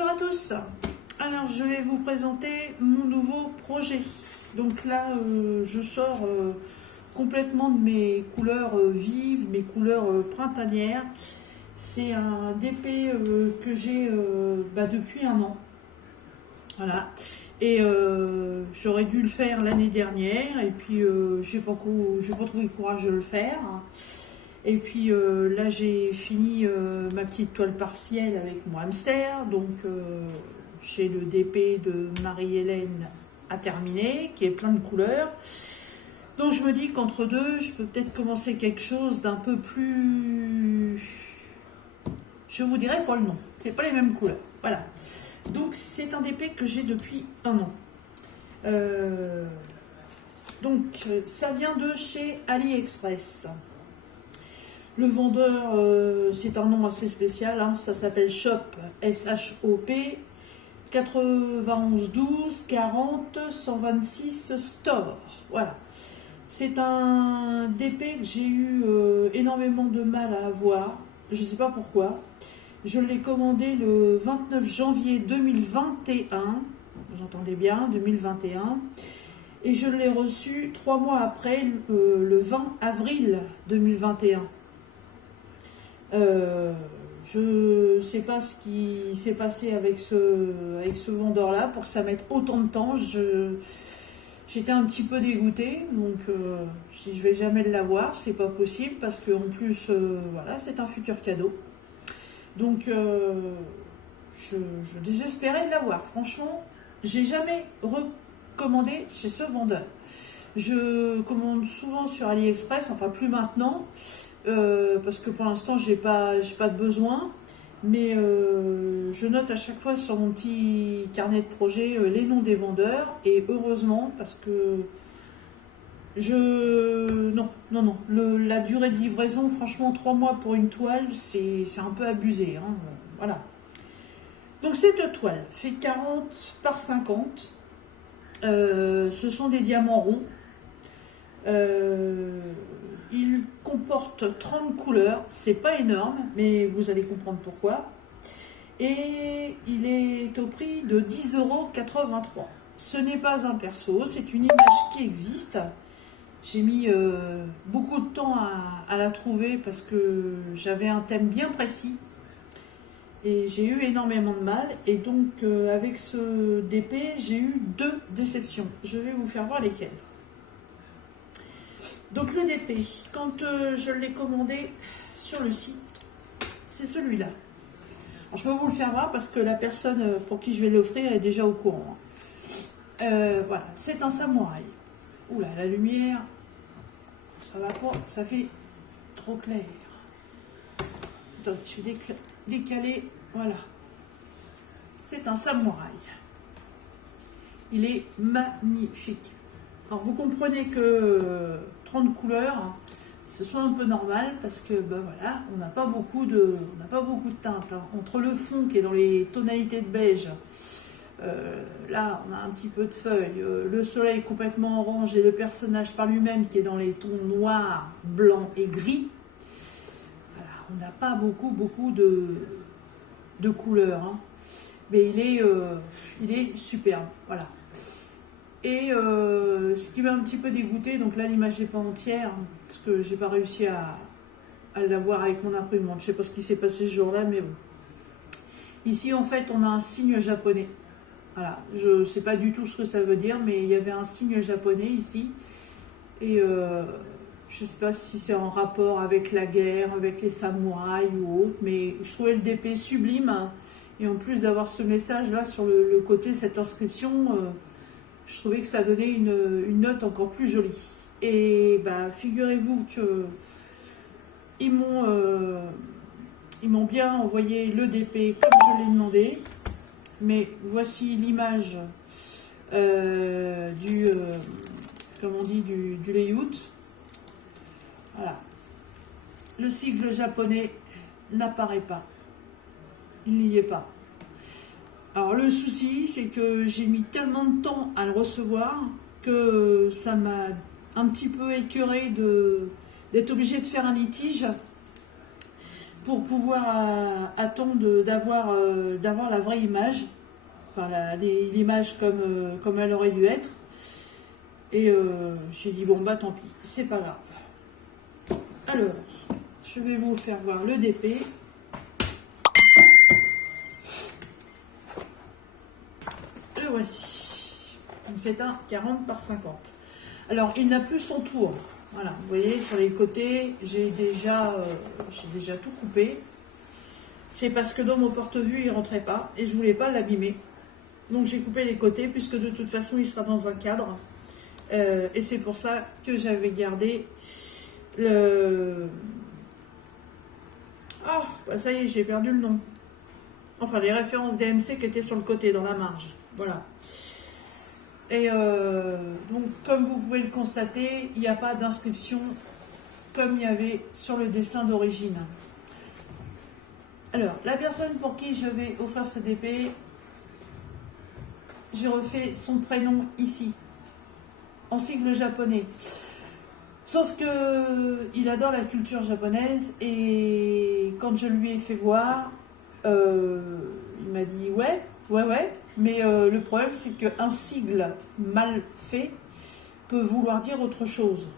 Bonjour à tous. Alors je vais vous présenter mon nouveau projet. Donc là je sors complètement de mes couleurs vives, mes couleurs printanières. C'est un DP que j'ai depuis un an. Voilà. Et j'aurais dû le faire l'année dernière et puis j'ai pas trouvé le courage de le faire. Et puis là j'ai fini ma petite toile partielle avec mon hamster, donc j'ai le DP de Marie-Hélène à terminer, qui est plein de couleurs. Donc je me dis qu'entre deux, je peux peut-être commencer quelque chose d'un peu plus... Je vous dirai pas le nom, c'est pas les mêmes couleurs, voilà. Donc c'est un DP que j'ai depuis un an. Donc ça vient de chez AliExpress. Le vendeur, c'est un nom assez spécial, hein, ça s'appelle Shop, S-H-O-P, 91 12 40 126 Store. Voilà. C'est un DP que j'ai eu énormément de mal à avoir, je ne sais pas pourquoi. Je l'ai commandé le 29 janvier 2021, j'entendais bien, 2021. Et je l'ai reçu 3 mois après, le 20 avril 2021. Je ne sais pas ce qui s'est passé avec ce vendeur-là pour que ça mette autant de temps. J'étais un petit peu dégoûtée, donc si je vais jamais l'avoir, c'est pas possible parce qu'en plus, voilà, c'est un futur cadeau. Donc, je désespérais de l'avoir. Franchement, j'ai jamais recommandé chez ce vendeur. Je commande souvent sur AliExpress, enfin plus maintenant. Parce que pour l'instant j'ai pas de besoin, mais je note à chaque fois sur mon petit carnet de projet les noms des vendeurs, et heureusement parce que la durée de livraison, franchement 3 mois pour une toile c'est un peu abusé, hein, voilà. Donc cette toile fait 40 par 50, ce sont des diamants ronds. Il comporte 30 couleurs, c'est pas énorme, mais vous allez comprendre pourquoi. Et il est au prix de 10,83 €. Ce n'est pas un perso, c'est une image qui existe. J'ai mis beaucoup de temps à la trouver parce que j'avais un thème bien précis. Et j'ai eu énormément de mal. Et donc avec ce DP, j'ai eu 2 déceptions. Je vais vous faire voir lesquelles. Donc le DP, quand je l'ai commandé sur le site, c'est celui-là. Alors, je peux vous le faire voir parce que la personne pour qui je vais l'offrir est déjà au courant. Voilà, c'est un samouraï. Oula, la lumière, ça va pas, ça fait trop clair. Donc je vais décaler, voilà. C'est un samouraï. Il est magnifique. Alors vous comprenez que 30 couleurs, ce soit un peu normal parce que ben voilà, on n'a pas beaucoup de teintes, hein. Entre le fond qui est dans les tonalités de beige, là on a un petit peu de feuilles, le soleil complètement orange et le personnage par lui-même qui est dans les tons noirs, blancs et gris. Voilà, on n'a pas beaucoup de couleurs, hein. Mais il est superbe, voilà. Et ce qui m'a un petit peu dégoûté, donc là l'image n'est pas entière, parce que j'ai pas réussi à l'avoir avec mon imprimante. Je sais pas ce qui s'est passé ce jour-là, mais bon. Ici en fait on a un signe japonais. Voilà, je sais pas du tout ce que ça veut dire, mais il y avait un signe japonais ici. Et je sais pas si c'est en rapport avec la guerre, avec les samouraïs ou autre, mais je trouvais le DP sublime, hein. Et en plus d'avoir ce message là sur le côté, cette inscription, je trouvais que ça donnait une note encore plus jolie. Et bah, figurez-vous que ils m'ont bien envoyé le DP comme je l'ai demandé. Mais voici l'image du layout. Voilà. Le sigle japonais n'apparaît pas. Il n'y est pas. Alors le souci, c'est que j'ai mis tellement de temps à le recevoir que ça m'a un petit peu écœuré d'être obligé de faire un litige pour pouvoir attendre d'avoir la vraie image, enfin l'image comme elle aurait dû être. Et j'ai dit bon bah tant pis, c'est pas grave. Alors, je vais vous faire voir le DP. Le voici. Donc c'est un 40 par 50. Alors il n'a plus son tour. Voilà, vous voyez sur les côtés, j'ai déjà tout coupé. C'est parce que dans mon porte-vue il rentrait pas et je voulais pas l'abîmer. Donc j'ai coupé les côtés puisque de toute façon il sera dans un cadre. Et c'est pour ça que j'avais gardé le... Ah, bah ça y est, j'ai perdu le nom. Enfin, les références DMC qui étaient sur le côté, dans la marge. Voilà. Et donc, comme vous pouvez le constater, il n'y a pas d'inscription comme il y avait sur le dessin d'origine. Alors, la personne pour qui je vais offrir ce DP, j'ai refait son prénom ici, en sigle japonais. Sauf que il adore la culture japonaise et quand je lui ai fait voir, il m'a dit ouais, mais le problème c'est qu'un sigle mal fait peut vouloir dire autre chose.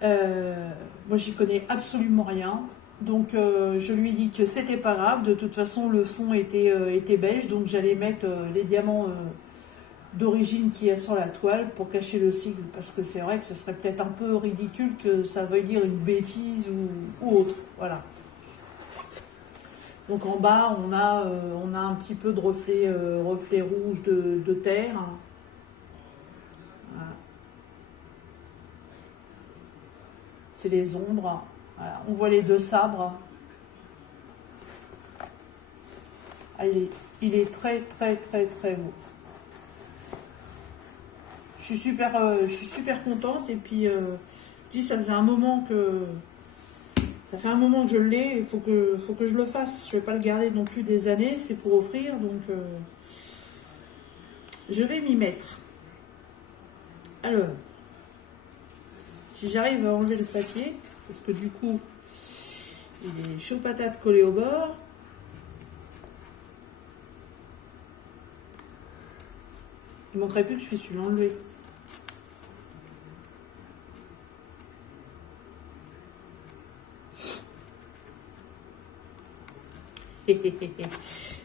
Moi j'y connais absolument rien, donc je lui ai dit que c'était pas grave, de toute façon le fond était beige, donc j'allais mettre les diamants d'origine qu'il y a sur la toile pour cacher le sigle, parce que c'est vrai que ce serait peut-être un peu ridicule que ça veuille dire une bêtise ou autre, voilà. Donc en bas on a un petit peu de reflet rouge de terre, voilà. C'est les ombres, voilà. On voit les deux sabres. Ah, il est très beau. Je suis super contente et puis je dis ça faisait un moment que je l'ai, il faut que je le fasse. Je vais pas le garder non plus des années, c'est pour offrir, donc je vais m'y mettre. Alors, si j'arrive à enlever le papier, parce que du coup il est chaud patate collé au bord. Il manquerait plus que je puisse l'enlever.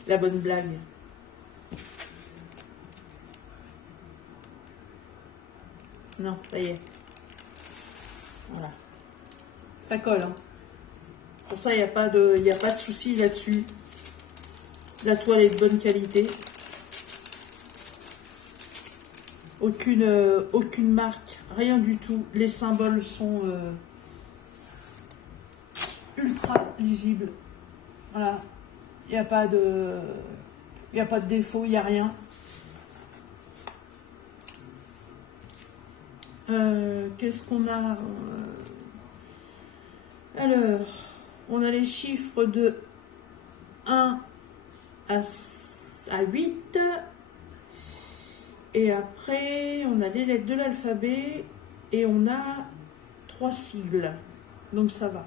La bonne blague. Non, ça y est. Voilà. Ça colle. Hein. Pour ça, il n'y a pas de souci là-dessus. La toile est de bonne qualité. Aucune marque, rien du tout. Les symboles sont ultra lisibles. Voilà. Il n'y a pas de défaut, il n'y a rien. Qu'est-ce qu'on a? Alors, on a les chiffres de 1 à 8. Et après, on a les lettres de l'alphabet et on a 3 sigles. Donc ça va.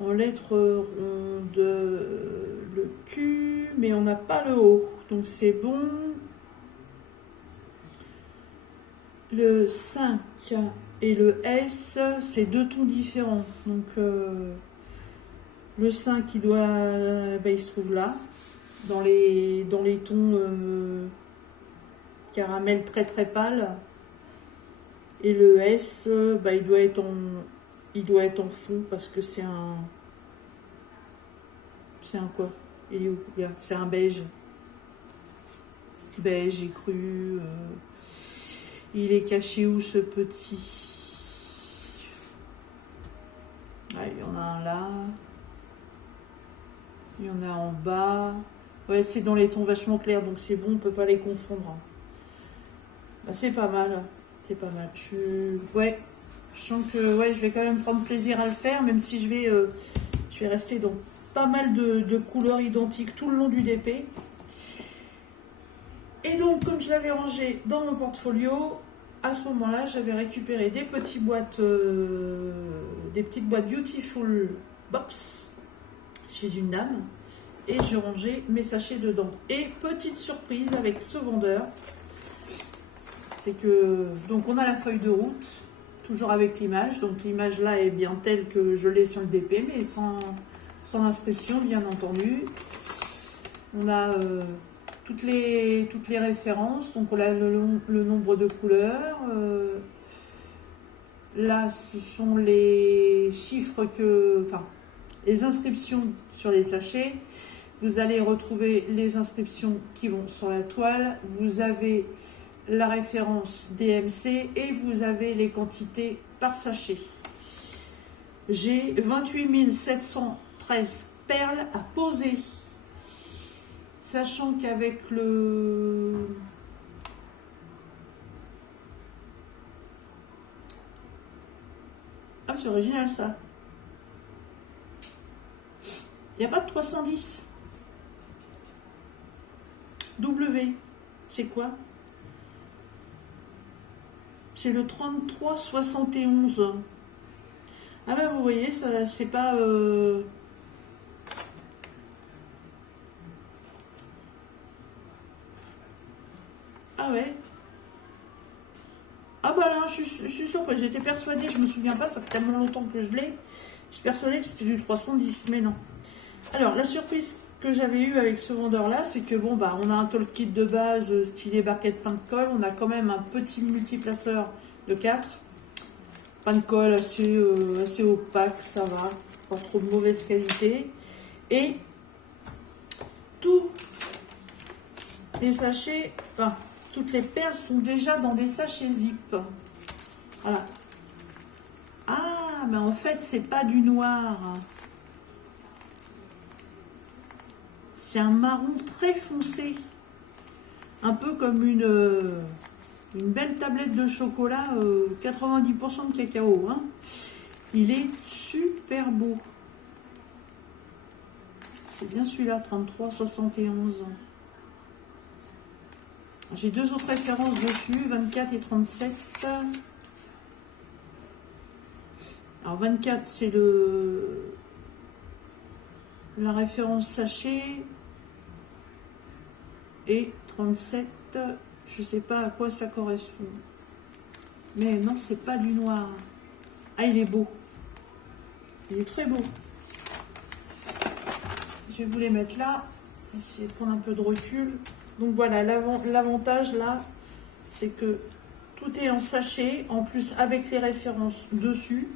En lettres rondes, le Q, mais on n'a pas le O. Donc c'est bon. Le 5 et le S, c'est 2 tons différents. Donc le 5, il se trouve là, dans les tons caramel très pâle. Et le S, il doit être en fond parce que c'est un quoi? Il est où? C'est un beige. Beige et cru. Il est caché où ce petit? Ouais, il y en a un là. Il y en a en bas. Ouais, c'est dans les tons vachement clairs, donc c'est bon, on peut pas les confondre. Bah, c'est pas mal. C'est pas mal. Je sens que je vais quand même prendre plaisir à le faire, même si je vais rester dans pas mal de couleurs identiques tout le long du DP. Et donc, comme je l'avais rangé dans mon portfolio, à ce moment-là, j'avais récupéré des petites boîtes Beautiful Box chez une dame et je rangeais mes sachets dedans. Et petite surprise avec ce vendeur, c'est que donc on a la feuille de route, toujours avec l'image. Donc l'image là est bien telle que je l'ai sur le DP, mais sans inscription, bien entendu. On a toutes les références, donc on a le nombre de couleurs. Là, ce sont les chiffres les inscriptions sur les sachets. Vous allez retrouver les inscriptions qui vont sur la toile. Vous avez la référence DMC et vous avez les quantités par sachet. J'ai 28 713 perles à poser. Sachant qu'avec le... Ah, c'est original ça. Il n'y a pas de 310. W. C'est quoi? C'est le 3371. Ah ben vous voyez, ça c'est pas... Ah ouais. Ah bah là, je suis surprise. J'étais persuadée, je me souviens pas, ça fait tellement longtemps que je l'ai. Je suis persuadée que c'était du 310, mais non. Alors, la surprise que j'avais eue avec ce vendeur-là, c'est que bon, bah, on a un toolkit de base stylé barquette pain de colle. On a quand même un petit multiplaceur de 4. Pain de colle assez opaque, ça va. Pas trop de mauvaise qualité. Et tous les sachets, enfin, toutes les perles sont déjà dans des sachets zip. Voilà. Ah, mais en fait, c'est pas du noir. C'est un marron très foncé. Un peu comme une belle tablette de chocolat, 90% de cacao. Hein. Il est super beau. C'est bien celui-là, 33,71. J'ai deux autres références dessus, 24 et 37. Alors 24, c'est la référence sachet. Et 37, je sais pas à quoi ça correspond. Mais non, c'est pas du noir. Ah, il est beau. Il est très beau. Je vais vous les mettre là. Essayer de prendre un peu de recul. Donc voilà, l'avantage là, c'est que tout est en sachet, en plus avec les références dessus.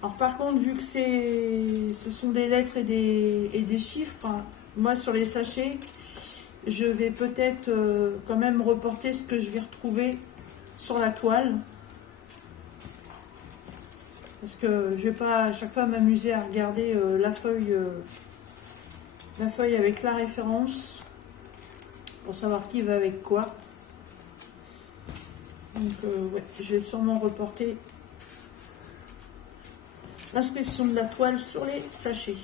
Alors par contre, vu que ce sont des lettres et des chiffres, hein, moi sur les sachets, je vais peut-être quand même reporter ce que je vais retrouver sur la toile. Parce que je vais pas à chaque fois m'amuser à regarder la feuille avec la référence. Pour savoir qui va avec quoi. Donc ouais, je vais sûrement reporter l'inscription de la toile sur les sachets.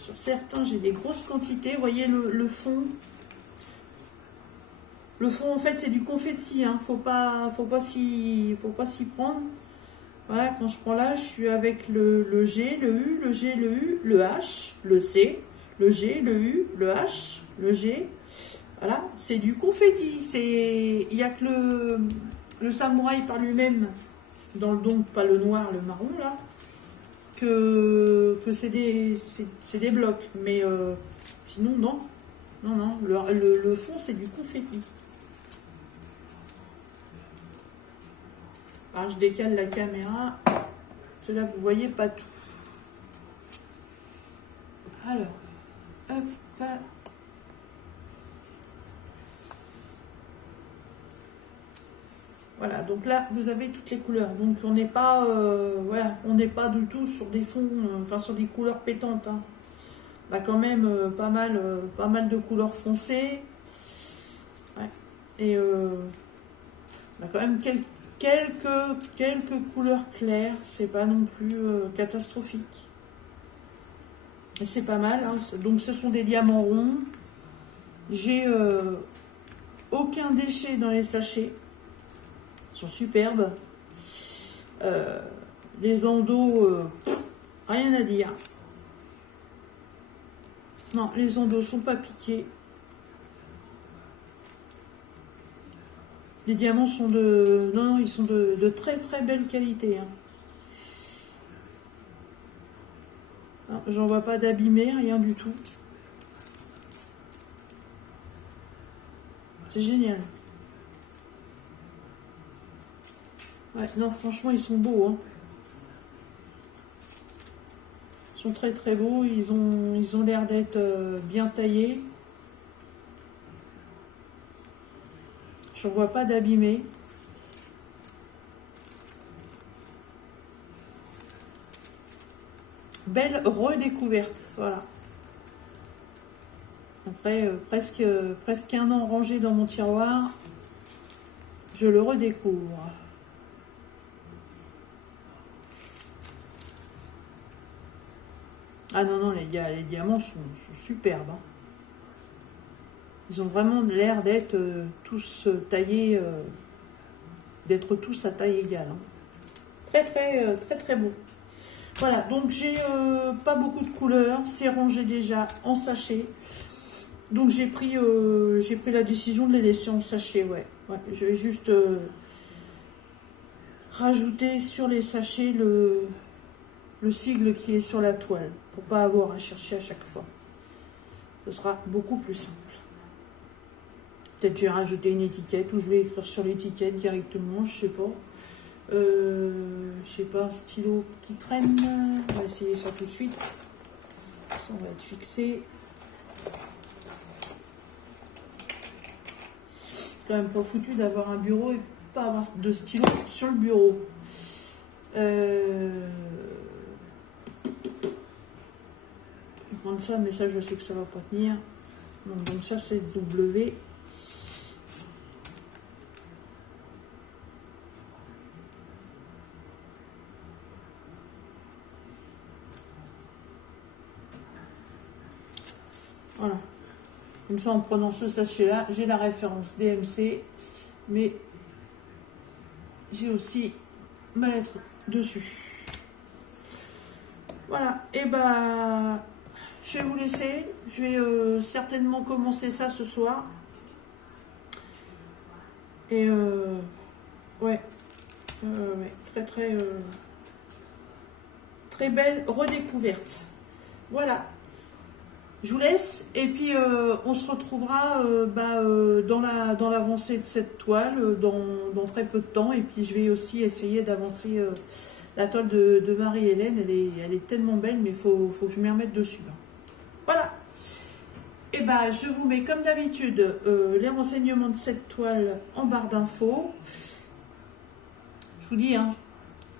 Sur certains, j'ai des grosses quantités. Vous voyez le fond. Le fond, en fait, c'est du confetti. Hein. Faut pas s'y prendre. Voilà, quand je prends là, je suis avec le G, le U, le G, le U, le H, le C, le G, le U, le H, le G. Voilà, c'est du confetti. Il n'y a que le samouraï par lui-même, donc pas le noir, le marron là, que c'est des blocs. Mais sinon, non. Non, le fond, c'est du confetti. Alors, je décale la caméra. Cela, vous voyez pas tout. Alors, hop. Voilà, donc là, vous avez toutes les couleurs. Donc, on n'est pas, voilà, on n'est pas du tout sur des fonds, enfin, sur des couleurs pétantes. Hein. On a quand même pas mal de couleurs foncées. Ouais. Et on a quand même quelques quelques couleurs claires, c'est pas non plus catastrophique. Et c'est pas mal, hein. Donc ce sont des diamants ronds. J'ai aucun déchet dans les sachets. Ils sont superbes. Les endos, rien à dire. Non, les endos sont pas piqués. Les diamants sont de... Non, ils sont de très très belle qualité. Hein. J'en vois pas d'abîmé, rien du tout. C'est génial. Ouais, non, franchement, ils sont beaux. Hein. Ils sont très très beaux. Ils ont l'air d'être bien taillés. Je ne vois pas d'abîmé. Belle redécouverte, voilà. Après presque un an rangé dans mon tiroir, je le redécouvre. Ah non, non, les diamants sont superbes. Hein. Ils ont vraiment l'air d'être tous taillés, d'être tous à taille égale. Hein. Très, très, très, très beau. Voilà, donc j'ai pas beaucoup de couleurs, c'est rangé déjà en sachet. Donc j'ai pris la décision de les laisser en sachet, ouais. Je vais juste rajouter sur les sachets le sigle qui est sur la toile, pour pas avoir à chercher à chaque fois. Ce sera beaucoup plus simple. Peut-être je vais rajouter une étiquette, ou je vais écrire sur l'étiquette directement, je sais pas. Je sais pas, un stylo qui traîne. On va essayer ça tout de suite. On va être fixé. Quand même pas foutu d'avoir un bureau et pas avoir de stylo sur le bureau. Je vais prendre ça, mais ça je sais que ça va pas tenir. Donc ça c'est W. Voilà. Comme ça, en prenant ce sachet-là, j'ai la référence DMC, mais j'ai aussi ma lettre dessus. Voilà. Et bah, je vais vous laisser. Je vais certainement commencer ça ce soir. Et ouais, très très très belle redécouverte. Voilà. Je vous laisse et puis on se retrouvera dans l'avancée de cette toile dans très peu de temps. Et puis je vais aussi essayer d'avancer la toile de Marie-Hélène. Elle est tellement belle, mais il faut que je m'y remette dessus. Hein. Voilà. Et bah je vous mets comme d'habitude les renseignements de cette toile en barre d'infos. Je vous dis, hein,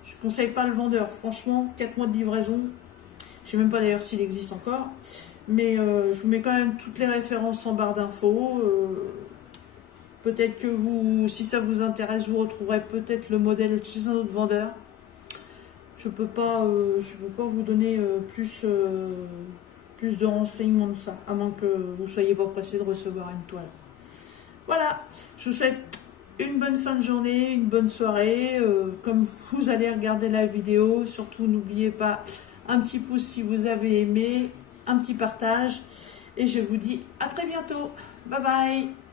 je ne conseille pas le vendeur. Franchement, 4 mois de livraison. Je ne sais même pas d'ailleurs s'il existe encore. Mais je vous mets quand même toutes les références en barre d'infos. Peut-être que vous, si ça vous intéresse, vous retrouverez peut-être le modèle chez un autre vendeur. Je peux pas vous donner plus de renseignements de ça, à moins que vous soyez pas pressé de recevoir une toile. Voilà, je vous souhaite une bonne fin de journée, une bonne soirée. Comme vous allez regarder la vidéo, surtout n'oubliez pas un petit pouce si vous avez aimé, un petit partage. Et je vous dis à très bientôt. Bye bye.